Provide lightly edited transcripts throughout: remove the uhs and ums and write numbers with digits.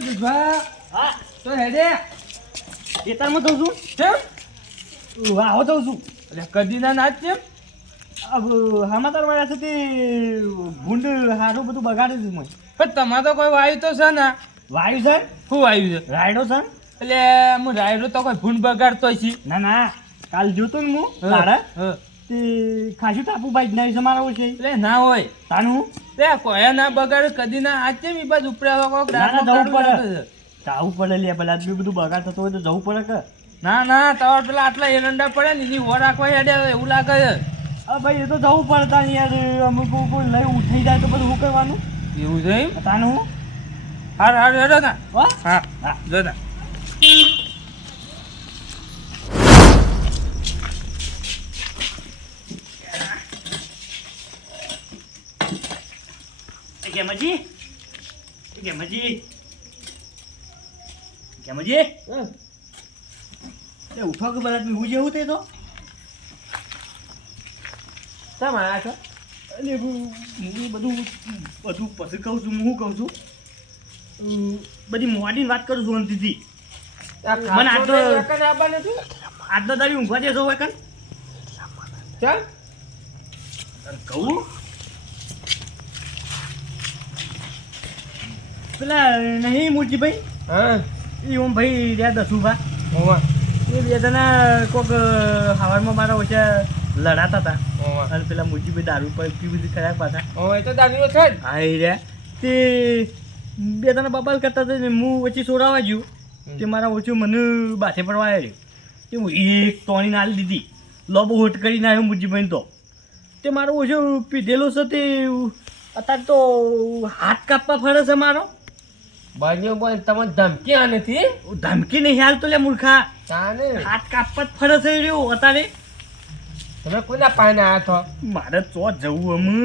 દુધવા હા તો હેડે ખેતરમાં જઉં છું કેમ આવો જઉં છું એટલે કદી ના નાચ કેમ સમાચાર વાળા છે તે ભૂંડ હારું બધું બગાડે છે મને પણ તમારે તો કોઈ વાયુ તો છે ને વાયુ છે શું વાયુ છે રાયડો છે એટલે હું રાયડો તો કોઈ ભૂંડ બગાડતો છે ના ના કાલ જોતો ને હું હા, તારા હા. તે ખાસું ટાપુ બાઈક નહીં છે મારા છે એટલે ના હોય તાનું તે કોઈ ના બગાડે કદી ના આજ કેમ ઈ બાજુ ઉપરા કોક ના, ના, ડાકો જવું કાઢું પડે. જતો છે. જાવું પડે લે પેલા આદમી બધું બગાડ થતો હોય તો જવું પડે કે ના ના તમારે પેલા આટલા એરંડા પડે ને એની વર રાખવા હેડે એવું લાગે છે હા ભાઈ એ તો જવું પડે તાન યાર અમુક કોઈ લઈ ઉઠી જાય તો બધું શું કરવાનું એવું છે એમ? તાનું હાર હાર હેડો ના હો હા હા જો ના કેમજી એ ઉઠો કે બધા હું જેવું તે તો શા માં છો અને હું બધું પછી કહું છું હું કહું છું બધી મોડી વાત કરું છું અંતિથી મને આજ તો આજનો તારી ઊંઘવા દેશો હોય કન ચાલ કહું પેલા નહીં મૂર્તિભાઈ હા એ ઓમ ભાઈ રહ્યા દસુભા ઓવા એ બે જણા કોક હવારમાં મારા ઓછા લડાતા હતા ઓવા અને પેલા મૂર્તિભાઈ દારૂ પર પી બધી ખરાબ પાછા ઓવા એ તો દાદીઓ છે જ હા એ રહ્યા તે બે જણા બબાલ કરતા હતા ને હું વચ્ચે સોરાવા ગયું તે મારા ઓછું મને બાથે પડવા આવ્યો તે હું એક તોણી નાલી દીધી લોબો હોટ કરીને આવ્યો મૂર્તિભાઈ તો તે મારો ઓછો પીધેલો છે તે અત્યારે તો હાથ કાપવા ફરે છે મારો બાજુ બોલ તમને ધમકી આ નથી ધમકી નહીં હાલ તો લે મૂર્ખા તાને હાથ કાપવા જ ફરે છે રહ્યો અત્યારે તમે કોના પાને આયા છો મારે ચો જવું અમે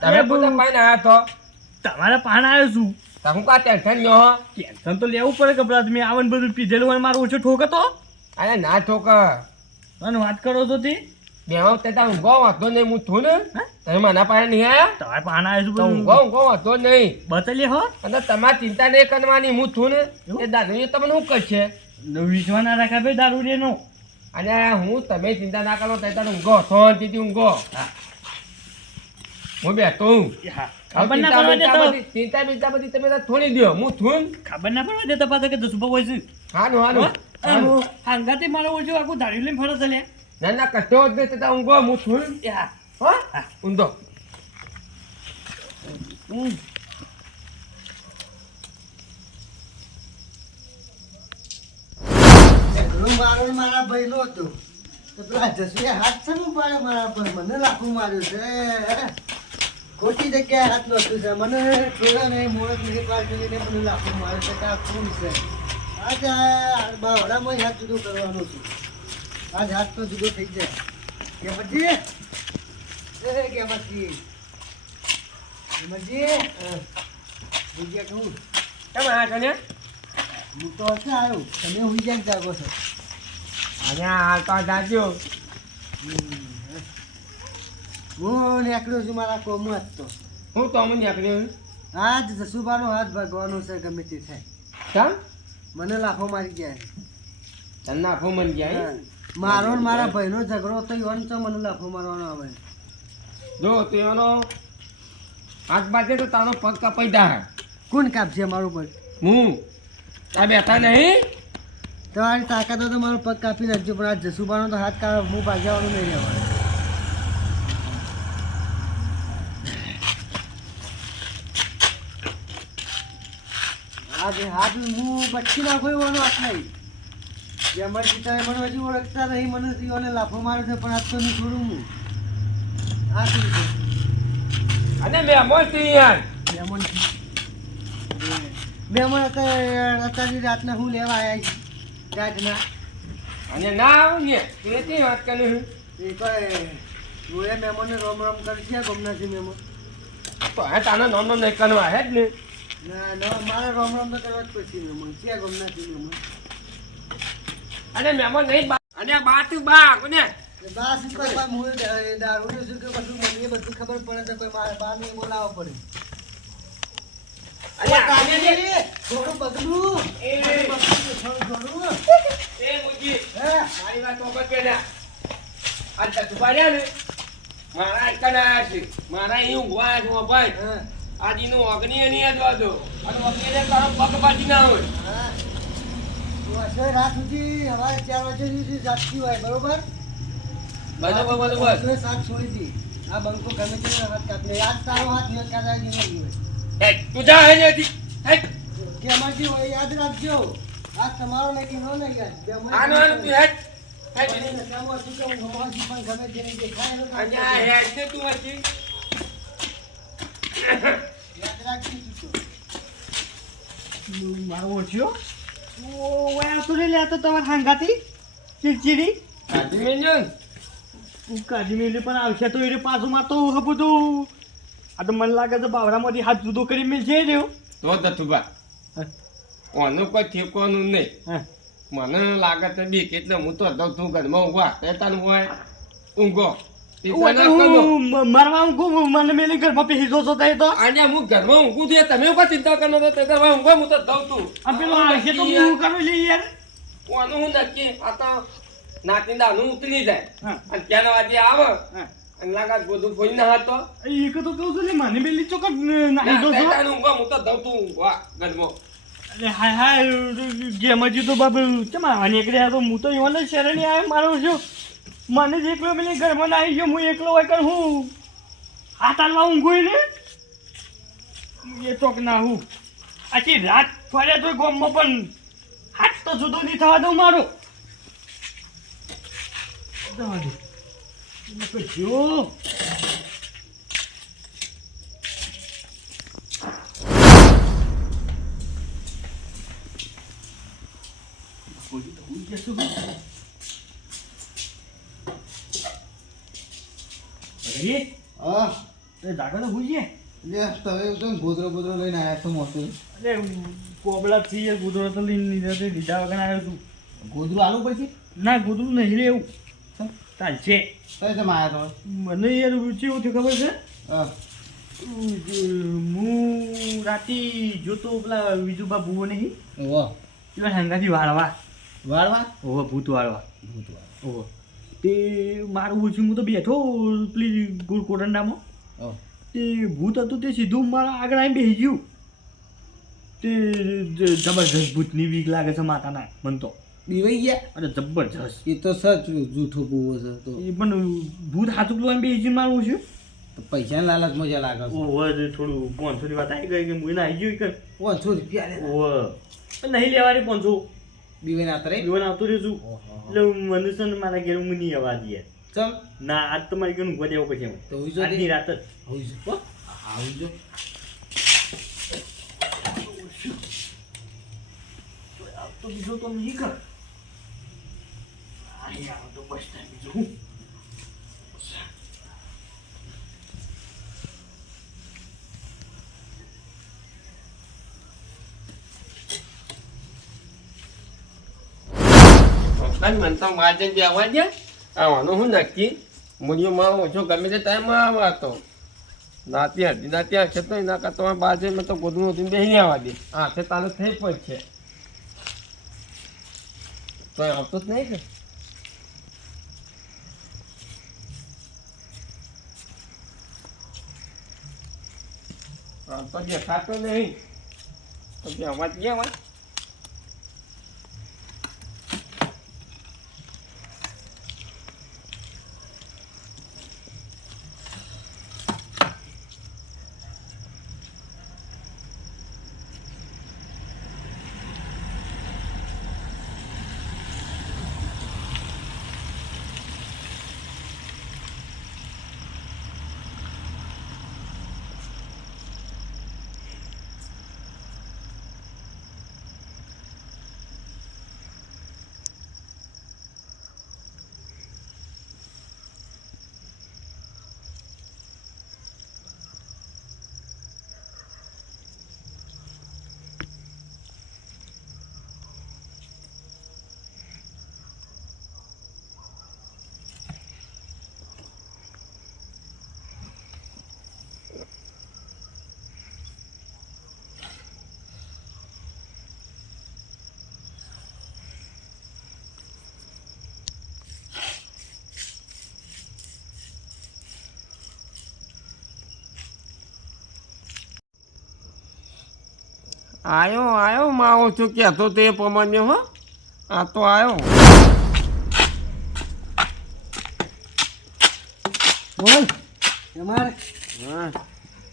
તમે કોના પાને આયા છો તમારા પાન આવ્યો છું તમે કા ટેન્શન લ્યો ટેન્શન તો લેવું પડે કે પેલા મેં આવન બધું પીધેલું હોય મારો ઓછો ઠોક હતો અરે ના ઠોકર અને વાત કરો છો તે બેહો તે તા ઊંઘો વાંધો નહીં હું છું ને હા? તમે મારા પાસે નહીં આયા તમારા પાન આવ્યો છું તો બધું ઊંઘો ઊંઘો વાંધો નહીં બચેલી હો અને તમારે ચિંતા નહીં કરવાની હું છું ને એવું? એ દારૂ તમને શું કરશે વિશ્વા ના રાખા ભાઈ દારૂ રે નો અને હું તમે ચિંતા ના કરો તમે ઊંઘો શાંતિથી ઊંઘો હા. હું બેઠો હું ખબર ના પડવા દેતો ચિંતા બિંતા બધી તમે તો થોડી દો હું છું ને. ખબર ના પડવા દેતો પાછા કે દસુભા હોય છે હાનું હાનું હાનું. હાંગાતે મારો ઓછો આખું દારૂ લઈને ફરે છે લે ના ના કશો જ નહીં તો ઊંઘો હું છું ને. હા હો ઊંધો મારા ભાઈનો હતો તો પેલા જસુએ હાથ છે ને પાડ્યો મારા પર મને લાખું માર્યું છે ખોટી જગ્યાએ હાથ નહોતું છે મને છોડ્યો નહીં મોડક નહીં પાર કરીને મને લાખું માર્યું છે કે આ કોણ છે આજે બાવડામાં હાથ જુદો કરવાનો છું આજ હાથ તો જુદો થઈ જાય કે પછી કે પછી કહું કેમ આયા છો ને હું તો હશે આવ્યો તમે હુઈ જાય જાગો છો અને હાલ તો જાજો હું નીકળ્યો છું મારા કોમ જ તો હું તો અમને નીકળ્યો આજ જસુબાનો હાથ ભાગવાનો છે ગમે તે થાય કેમ મને લાફો મારી ગયા તને નાખો મન જાય મારો ને મારા ભાઈનો ઝઘડો તો યોન તો મને લાફો મારવાનો આવે જો તેનો હાથ બાજે તો તારો પગ કપાઈ જાય કોણ કાપશે મારું પગ હું આ બેઠા નહીં તમારી તાકાત હોય તો મારો પગ કાપી નાખજો પણ આ જસુબાનો તો હાથ કાપ હું ભાગ્યાવાનું નહીં રહેવાનું આજે હાથ હું બચી નાખો એવાનો હાથ નહીં જેમાં પિતાએ મને હજી ઓળખતા નહીં મને એને લાફો માર્યો છે પણ આજ તો નહીં છોડું હું આ શું છે અને મહેમાન થી યાર મહેમાન અત્યારે રાતના હું લેવા આવ્યા છે રાતના અને ના આવું ને તેથી વાત કરી એ કોઈ હું એ મહેમાનને રોમ રોમ કરશે ગમનાથી મહેમાન તો હે તાનો નાનો નહીં કરવા હે જ ને ના ના મારે રોમ રોમ તો કરવા જ પડશે મહેમાન છે ગમનાથી મહેમાન અને મહેમાન નહીં અને બા તું બા કોને બા શું કોઈ હું દારૂ શું કે બધું મને એ બધું ખબર પડે તો કોઈ મારે બાને બોલાવવો પડે અલ્યા, આને જે- થોડું બગલું એ થોડું એ મુજી હે મારી વાત ચોક્કસ પેલા આ તતુબાર્યા ને મારા એકના આયા છે મારા અહીં ઊંઘવા આવ્યા છું ભાઈ હા આજીનું અગ્નિ નહીં અજવા દો અને અગ્નિને તારો પગ બાજી ના હોય હા તો અસર રાત સુધી સવારે 4 વાગ્યા સુધી જાગતી હોય બરોબર બરોબર અસર સાત છોડી દી આ બંકો ગમે તે હાથ કાપને યાદ તારો હાથ મેં કાઢા નહીં હોય હે તું જા હે નથી હે કે અમારજી હોય યાદ રાખજો આ તમારો નહીં કે નો નહીં યાર જે અમારી આનો આનો તું હે હે એને કામો હતું કે હું હવાજી પણ ગમે જેને દેખાય એનું કામ અને આ કરજો. હે છે તું હજી યાદ રાખજો તું તો. મારો ઓછ્યો વયા તો લે તો તમારે હાંગાતી ચીડચીડી કાઢી મેલ્યો ને કાઢી મેલી પણ આવશે તો એ પાછું મારતો હપું તો આ તો મને લાગે છે બાવરામાંથી હાથ જુદો કરી મેલશે રહ્યો તો તતુબા ઓનું કોઈ ઠેકવાનું નહીં હા મને લાગે છે બીક એટલે હું તો દઉં તું ઘરમાં ઊંઘવા તેતાનું હોય ઊંઘો તીતા ના કરજો. હું મારવા ઊંઘું મને મેલી ઘરમાં પેહી જો છો તો આજે હું ઘરમાં ઊંઘું છું તમે કોઈ ચિંતા કરનો તો તે ઘરમાં ઊંઘો હું તો દઉં તું આ પેલો આવશે તો હું કરું લે યાર ઓનું હું નક્કી આ તો નાતી દાનું ઉતરી જાય હા અને ત્યાંનો આજે આવે હા અને લાગે ગોદું ફોઈ ના હતો એક તો કહું છું ને મને મેલી ચોકટ નાહી દો છો તેતાનું ઊંઘો હું તો દઉં તું ઊંઘવા ઘરમાં અરે હાય હાય ગેમજી તો બાબુ ચમ આવા નીકળ્યા તો હું તો એવાને શરણી આવ્યો મારો છું મને જ એકલો મેલી ઘરમાં નાહી ગયો હું એકલો હોય કર હું હાથ હાલવા ઊંઘું ને એ ચોક ના હું આખી રાત ફર્યા તો ગોમમાં પણ હાથ તો જુદો નહીં થવા દઉં મારો જવા દે. એમાં કોઈ જો હા જાગો તો ભૂજીએ લે તમે તો ગોદરો બોદરો લઈને આવ્યા છો મોટું અરે કોબલા થી ગુદરો તો લઈને લીધા વગર આવ્યો છું ગોદરું આલું પછી ના ગુદરું નહીં રે એવું ચાલશે કઈ તમે આવ્યા મને યાર રુચિ એવું થયું ખબર છે તો હા હું રાતે જોતો પેલા બીજું બા ભૂવો નહીં ઓહો પેલા સંગાથી વાળવા વાળવા ઓહો ભૂત વાળવા ઓહો તે મારું ઓછું હું તો બેઠો પેલી ગુડ કોરંડામાં ઓહ તે ભૂત હતું તે સીધું મારા આગળ આવીને બેસી ગયું તે જબરજસ્ત ભૂતની બીક લાગે છે માતાના મન તો બીવાઈ ગયા અરે જબરજસ્ત એ તો સચ જૂઠો પૂવો છે તો એ પણ ભૂત હાથું પેલું આવીને બેસી મારું ઓછું પૈસા લાલચ મજા લાગે છે ઓહો થોડું 500 ની વાત આવી ગઈ કે હું આવી ગયું કે 500 રૂપિયા લે ઓહો પણ નહીં લેવાની 500 બીવે ના તરે જીવન આવતું રહેશું એટલે મનુષ્યને મારા ઘેર ઊંઘ નહીં આવવા દે ચમ ના આજ તો મારી ઘેર ઊંઘવા દેવો પછી એમ તો હુઈ જો આજની રાત જ હુઈ જો હો હુઈ જો તો બીજો તો નહીં કર અહીંયા તો બસ બીજું અને મને તો માજે જ આવવા દે આવવાનું હું નક્કી મૂલ્યો માં ઓછો ગમે તે ટાઈમમાં આવવા તો નાતી હશે તો એના કરતા બાજે મેં તો ગોદરું હતું બેસી આવવા દે હાથે તાલું થઈ પડશે તો આવતો જ નહીં કે તો દેખાતો નહીં તો કે અવાજ ક્યાં હોય આયો માવો છું કહેતો તે પ્રમાણે હો આ તો આયો બોલ અમારે હા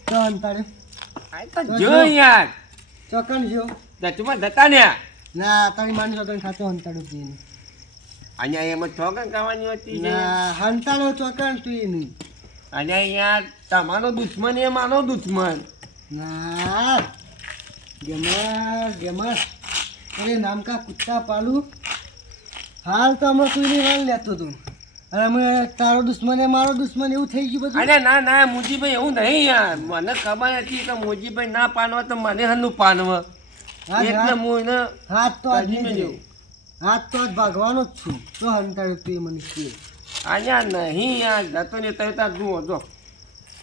તો અંતાડે આ તો જો યાર ચોકન જો દચમાં જતા ને ના તારી માની ચોકન ખાતો અંતાડો પીને અહીંયા એમાં ચોકન ખાવાની હતી છે ના અંતાડો ચોકન પીને અને યાર તમારો દુશ્મન એ માનો દુશ્મન ના गेमर अरे नाम का कुत्ता पालू हाल तो हम कोई वाल लेतो તું અને અમે તારો દુશ્મન એ મારો દુશ્મન એવું થઈ ગયું બધું અરે ના મોજીભાઈ એવું નહીં યાર મને ખબર હતી કે મોજીભાઈ ના પાનવા તો મને હનું પાનવા એટલે હું એને હાથ તો આજ કાઢી નહીં મેલ્યો. હાથ તો આજ ભાગવાનો જ છું તો હંતાડે તું એ મને કે અહીંયા નહીં યાર જતો ને તરતા જુઓ જો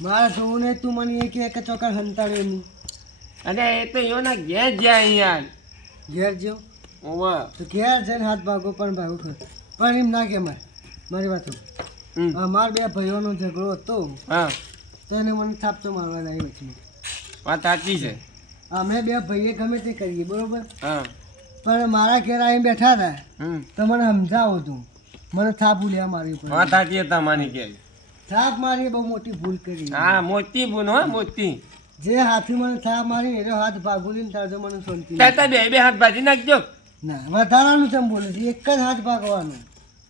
મારા જોવું ને તું મને એ કે ચોકર હંતાડે નહીં અને એ તો એના ઘેર જાય યાર ઘેર જો ઓવા તો ઘેર જઈને હાથ ભાગો પણ ભાગો ખર પણ એમ ના કે મારી વાત મારા બે ભાઈઓનો ઝઘડો હતો હા તો એને મને થાપતો મારવા આવી વચમાં વાત સાચી છે અમે બે ભાઈએ ગમે તે કરીએ બરોબર હા પણ મારા ઘેર આવીને બેઠા હતા તો મને સમજાવો તું મને થાપ ઉલ્યા મારી ઉપર વાત સાચી હતા માની કે થાપ મારી બહુ મોટી ભૂલ કરી હા મોટી બુન હો મોટી જે હાથી મને થાપ મારી એનો હાથ ભાગુલીને તારજો મને શાંતિ તાતા બે હાથ ભાજી નાખજો ના વધારાનું તેમ બોલે છે એક જ હાથ ભાગવાનો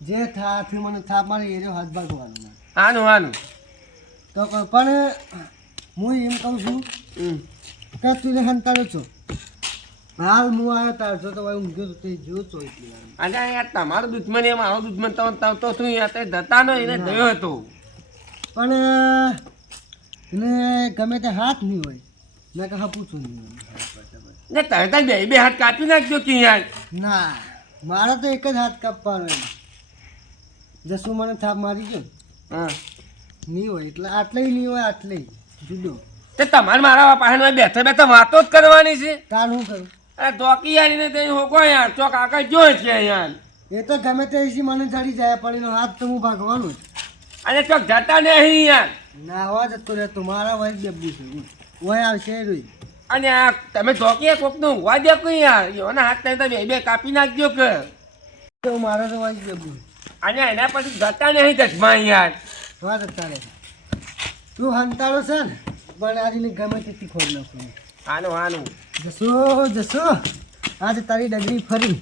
જે હાથી મને થાપ મારી એનો હાથ ભાગવાનો હાનું તો પણ હું એમ કહું છું કે તું હંતાડો છો હાલ હું આવ્યો તારજો તો ભાઈ ઊંઘ્યો તો તે જો છો એટલી વાર. અને યાર તમારો દુશ્મન એ મારો દુશ્મન તો શું યાર તે જતા નો એને ગયો હતો પણ એને ગમે તે હાથ નહીં હોય મેં કહા પૂછું નહીં હોય. ને તરતા બે હાથ કાપી નાખજો કે યાર ના મારે તો એક જ હાથ કાપવાનો એમ. જસું મને થાપ મારી ગયો હા નહીં હોય એટલે આટલે નહીં હોય આટલે જુદો તે તમારે મારા પાસે બેઠા વાતો જ કરવાની છે તાર હું કરું અરે ધોકી યાર તે હોકો યાર ચોક આકા જો છે યાર એ તો ગમે તે એસી મને ચડી જાય પણ એનો હાથ તો હું ભાગવાનું જ અને ચોક જતા નહીં યાર ના હોવા જતો રહે તો મારા વય બેબું છે વય આવશે રોઈ અને આ તમે ધોકી કોકનું ઊંઘવા દે કોઈ યાર એના હાથ તમે બે કાપી નાખજો કે તો મારા તો વય બેબું અને એના પછી જતા નહીં ચશ્મા યાર હોવા જતા રહે તું હંતાળો છે ને પણ આજની ગમે તેટલી ખોડ નાખું હાનું જશો આજે તારી ડગરી ફરી